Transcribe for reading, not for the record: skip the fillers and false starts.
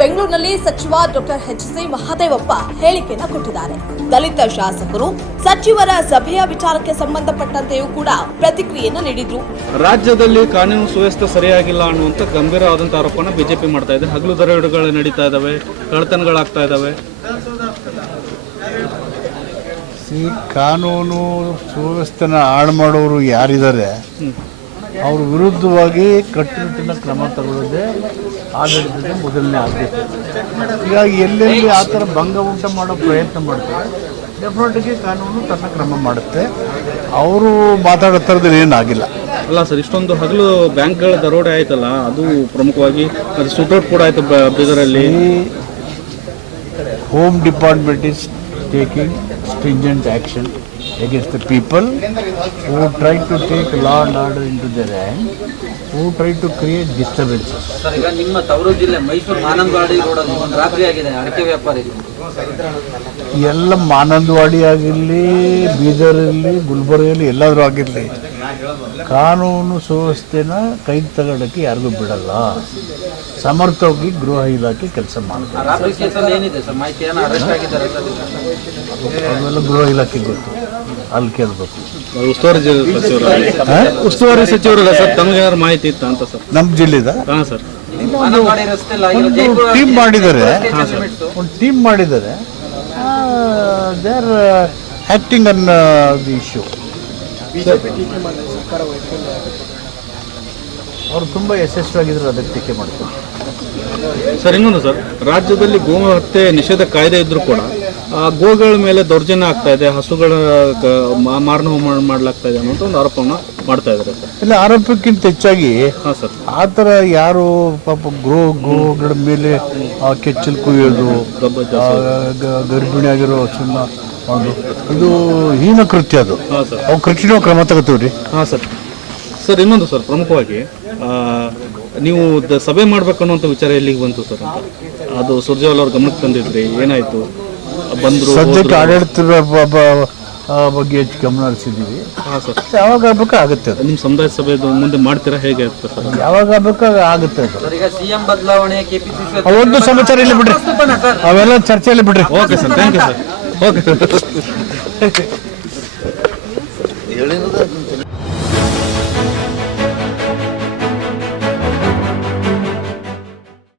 ಬೆಂಗಳೂರಿನಲ್ಲಿ ಸಚಿವ ಡಾಕ್ಟರ್ ಎಚ್.ಸಿ. ಮಹದೇವಪ್ಪ ಹೇಳಿಕೆಯನ್ನು ಕೊಟ್ಟಿದ್ದಾರೆ. ದಲಿತ ಶಾಸಕರು ಸಚಿವರ ಸಭೆಯ ವಿಚಾರಕ್ಕೆ ಸಂಬಂಧಪಟ್ಟಂತೆಯೂ ಕೂಡ ಪ್ರತಿಕ್ರಿಯೆಯನ್ನು ನೀಡಿದ್ರು. ರಾಜ್ಯದಲ್ಲಿ ಕಾನೂನು ಸುವ್ಯವಸ್ಥೆ ಸರಿಯಾಗಿಲ್ಲ ಅನ್ನುವಂಥ ಗಂಭೀರವಾದಂಥ ಆರೋಪನ ಬಿಜೆಪಿ ಮಾಡ್ತಾ ಇದೆ. ಹಗಲು ದರೋಡೆಗಳು ನಡೀತಾ ಇದ್ದಾವೆ, ಕಳ್ಳತನಗಳಾಗ್ತಾ ಇದ್ದಾವೆ. ಕಾನೂನು ಸುವ್ಯವಸ್ಥೆನ ಹಾಳು ಮಾಡೋರು ಯಾರಿದ್ದಾರೆ ಅವ್ರ ವಿರುದ್ಧವಾಗಿ ಕಟ್ಟುನಿಟ್ಟಿನ ಕ್ರಮ ತಗೊಳ್ಳೋದೇ ಆಡಳಿತದ ಮೊದಲನೇ ಆದ್ಯತೆ. ಹೀಗಾಗಿ ಎಲ್ಲೆಲ್ಲಿ ಆ ಥರ ಭಂಗ ಉಂಟು ಮಾಡೋ ಪ್ರಯತ್ನ ಮಾಡ್ತಾರೆ, ಡೆಫಿನೆಟ್ಗೆ ಕಾನೂನು ತನ್ನ ಕ್ರಮ ಮಾಡುತ್ತೆ. ಅವರು ಮಾತಾಡೋ ಥರದಲ್ಲಿ ಏನಾಗಿಲ್ಲ. ಅಲ್ಲ ಸರ್, ಇಷ್ಟೊಂದು ಹಗಲು ಬ್ಯಾಂಕ್ಗಳ ದರೋಡೆ ಆಯ್ತಲ್ಲ, ಅದು ಪ್ರಮುಖವಾಗಿ ಅದು ಸುಟೌಟ್ ಕೂಡ ಆಯಿತು ಬೀದರಲ್ಲಿ. Home department is taking stringent action against the people who try to take law and order into their hand, who try to create disturbances. Sir, ಈಗ ನಿಮ್ಮ ತವರು ಜಿಲ್ಲೆ ಮೈಸೂರು ಮಾನಂದವಾಡಿ ರೋಡಲ್ಲಿ ಒಂದು ರಾತ್ರಿ ಆಗಿದೆ ಅಡಿಕೆ ವ್ಯಾಪಾರಿಗಳು. ಎಲ್ಲ ಮಾನಂದವಾಡಿ ಆಗಿರಲಿ, ಬೀದರ್ ಇರಲಿ, ಗುಲ್ಬರ್ಗಲ್ಲಿ ಎಲ್ಲಾದರೂ ಆಗಿರಲಿ, ಕಾನೂನು ಸುವ್ಯವಸ್ಥೆನ ಕೈಗೆ ತಗೊಳ್ಳೋಕ್ಕೆ ಯಾರಿಗೂ ಬಿಡಲ್ಲ. ಸಮರ್ಥವಾಗಿ ಗೃಹ ಇಲಾಖೆ ಕೆಲಸ ಮಾಡ್ತಾರೆ. ಅವೆಲ್ಲ ಗೃಹ ಇಲಾಖೆ ಗೊತ್ತು, ಅಲ್ಲಿ ಕೇಳಬೇಕು. ಉಸ್ತುವಾರಿ ಸಚಿವರಲ್ಲ ಸರ್, ತಮಗೇನಾದ್ರು ಮಾಹಿತಿ ಇತ್ತ ಅಂತ ಸರ್? ನಮ್ಮ ಜಿಲ್ಲೆದ ಹಾಂ ಸರ್, ಟೀಮ್ ಮಾಡಿದ್ದಾರೆ, ಒಂದು ಟೀಮ್ ಮಾಡಿದ್ದಾರೆ. They are acting on the issue. ಅವರು ತುಂಬ ಯಶಸ್ವಿಯಾಗಿದ್ದರು, ಅದಕ್ಕೆ ಟೀಕೆ ಮಾಡ್ತಾರೆ ಸರ್. ಇನ್ನೊಂದು ಸರ್, ರಾಜ್ಯದಲ್ಲಿ ಗೋ ಹತ್ಯೆ ನಿಷೇಧ ಕಾಯ್ದೆ ಇದ್ರೂ ಕೂಡ ಗೋಗಳ ಮೇಲೆ ದೌರ್ಜನ್ಯ ಆಗ್ತಾ ಇದೆ, ಹಸುಗಳ ಮಾರಣ ಮಾಡಲಾಗ್ತಾ ಇದೆ ಅನ್ನೋ ಒಂದು ಆರೋಪವನ್ನು ಮಾಡ್ತಾ ಇದ್ದಾರೆ ಸರ್. ಇಲ್ಲ, ಆರೋಪಕ್ಕಿಂತ ಹೆಚ್ಚಾಗಿ ಹಾಂ ಸರ್, ಆ ಥರ ಯಾರು ಪಾಪ ಗೋಗಳ ಮೇಲೆ ಕೆಚ್ಚಲು ಕುಯ್ಯೋದು, ಗರ್ಭಿಣಿ ಆಗಿರೋ ಹಸುನ ಇದು ಹೀನ ಕೃತ್ಯ. ಅದು ಅವು ಕೃತ್ಯ ಕ್ರಮ ತಗೋತೀವಿ ರೀ. ಹಾಂ ಸರ್. ಸರ್, ಇನ್ನೊಂದು ಸರ್, ಪ್ರಮುಖವಾಗಿ ನೀವು ಸಭೆ ಮಾಡ್ಬೇಕನ್ನುವಂಥ ವಿಚಾರ ಎಲ್ಲಿಗೆ ಬಂತು ಸರ್? ಅದು ಸುರ್ಜೇವಾಲ ಅವ್ರ ಗಮನಕ್ಕೆ ತಂದಿದ್ರಿ, ಏನಾಯ್ತು? ಬಂದರು, ಸದ್ಯಕ್ಕೆ ಆಡಳಿತದ ಬಗ್ಗೆ ಹೆಚ್ಚು ಗಮನ ಹರಿಸಿದ್ದೀವಿ. ಹಾಂ ಸರ್. ಯಾವಾಗ ಆಗ್ಬೇಕು ಆಗುತ್ತೆ ಅದು. ನಿಮ್ಮ ಸಮುದಾಯ ಸಭೆ ಮುಂದೆ ಮಾಡ್ತೀರಾ, ಹೇಗೆ ಇರುತ್ತೆ ಸರ್? ಯಾವಾಗ ಆಗ್ಬೇಕು ಆಗುತ್ತೆ ಅದು. ಈಗ ಸಿಎಂ ಬದಲಾವಣೆ, ಕೆಪಿಸಿಸಿ ಒಂದು ಸಮಾಚಾರ ಇಲ್ಲ ಬಿಡ್ರಿ, ಅವೆಲ್ಲ ಚರ್ಚೆಯಲ್ಲಿ ಬಿಡ್ರಿ. Okay sir, thank you sir. Okay.